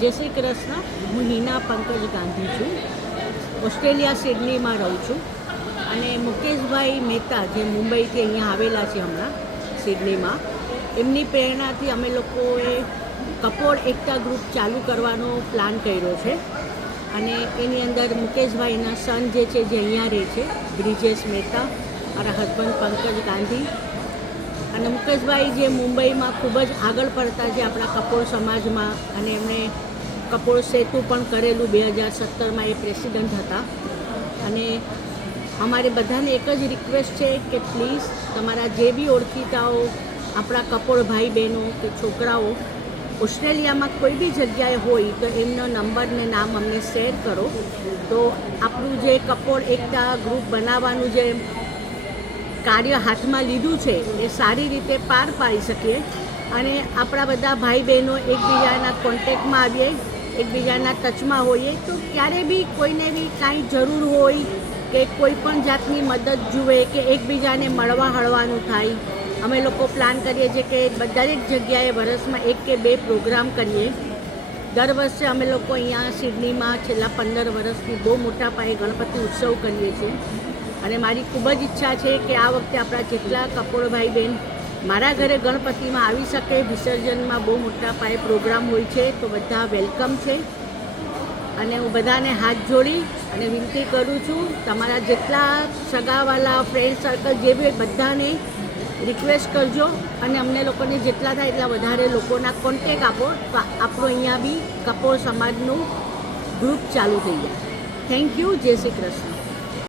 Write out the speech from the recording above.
જય શ્રી કૃષ્ણ. હું હિના પંકજ ગાંધી છું. ઓસ્ટ્રેલિયા સિડનીમાં રહું છું અને મુકેશભાઈ મહેતા જે મુંબઈથી અહીંયા આવેલા છે હમણાં સિડનીમાં, એમની પ્રેરણાથી અમે લોકોએ કપોળ એકતા ગ્રુપ ચાલુ કરવાનો પ્લાન કર્યો છે. અને એની અંદર મુકેશભાઈના સન જે છે જે અહીંયા રહે છે, બ્રિજેશ મહેતા, મારા હસબન્ડ પંકજ ગાંધી, અને મુકેશભાઈ જે મુંબઈમાં ખૂબ જ આગળ પડતા છે આપણા કપોળ સમાજમાં, અને એમણે કપોળ સેતુ પણ કરેલું 2017માં, એ પ્રેસિડન્ટ હતા. અને અમારે બધાને એક જ રિક્વેસ્ટ છે કે પ્લીઝ તમારા જે બી ઓળખીતાઓ આપણા કપોળ ભાઈ બહેનો કે છોકરાઓ ઓસ્ટ્રેલિયામાં કોઈ બી જગ્યાએ હોય તો એમનો નંબર ને નામ અમને શેર કરો, તો આપણું જે કપોળ એકતા ગ્રુપ બનાવવાનું જે કાર્ય હાથમાં લીધું છે એ સારી રીતે પાર પાડી શકીએ અને આપણા બધા ભાઈ બહેનો એકબીજાના કોન્ટેક્ટમાં આવીએ, એકબીજાના ટચમાં હોઈએ, તો ક્યારે બી કોઈને બી કાંઈ જરૂર હોય કે કોઈ પણ જાતની મદદ જુએ કે એકબીજાને મળવા હળવાનું થાય. અમે લોકો પ્લાન કરીએ છીએ કે દરેક જગ્યાએ વર્ષમાં 1 કે 2 પ્રોગ્રામ કરીએ. દર વર્ષે અમે લોકો અહીંયા સિડનીમાં છેલ્લા 15 વર્ષથી બહુ મોટા પાયે ગણપતિ ઉત્સવ કરીએ છીએ. અને મારી ખૂબ જ ઈચ્છા છે કે આ વખતે આપણા જેટલા કપોળ ભાઈ બહેન મારા ઘરે ગણપતિમાં આવી શકે. વિસર્જનમાં બહુ મોટા પાયે પ્રોગ્રામ હોય છે, તો બધા વેલકમ છે. અને હું બધાને હાથ જોડી અને વિનંતી કરું છું, તમારા જેટલા સગાવાલા, ફ્રેન્ડ સર્કલ જે બી બધાને રિક્વેસ્ટ કરજો અને અમને લોકોને જેટલા થાય એટલા વધારે લોકોના કોન્ટેક આપો, તો આપણું અહીંયા બી કપોળ સમાજનું ગ્રુપ ચાલુ થઈ જાય. Thank you. જય શ્રી કૃષ્ણ.